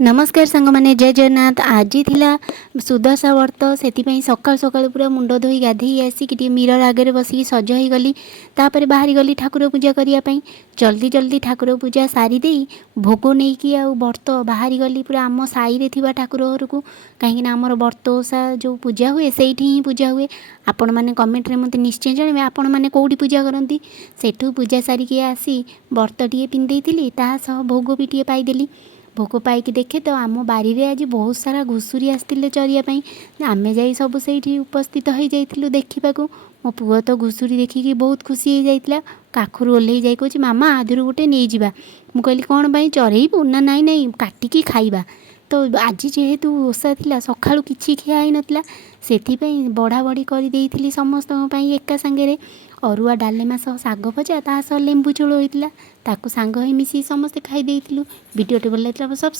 नमस्कार सांग मैंने जय जगन्नाथ। आज थिला सुदशा व्रत से सकाल सकाल पूरा मुंड धोई गाधे आसिक मिरर आगे बसिक सज हो गली। तापर बाहरी गली ठाकुर पूजा करने जल्दी जल्दी ठाकुर पूजा सारी दे भोग नहीं कि व्रत बाहरी गली पूरा आम साई थी ठाकुर घर को कहीं आमर व्रत ओषा जो पूजा हुए से ही पूजा हुए। आपण मैंने कमेंट रे मते निश्चय जानवे आपण मैंने कौटी पूजा करती सेठू पूजा सारिकी आसी व्रत टे पिंधे तासह भोग भी टे पाईदेली। भोग पाई देखे तो आम बारी आज बहुत सारा घुषुरी आसते चरियापाई आमे जा सब से उपस्थित हो जाइलु देखा। मो पुओ तो घुषुरी देखिकी बहुत खुशी हो जाता काखर ओह्ल जा कहे मामा आधुरी गोटे नहीं जावा। मुझे कहली कौन पाई चरेबू ना नाई नाई काटिकी खाइबा। तो आज जेहेतु ओषा थिला सकाळु किछि खिया ही नथिला सेथिपई बड़ा बड़ी कर देइथिली समस्त एका सांगे अरुआ डालेमा सह साग भजा ता सह लेंबू झोल होइतिला ताकू सांग होई मिसी समस्त खाई देइथिलु। वीडियो टे भल लागला सब्सक्राइब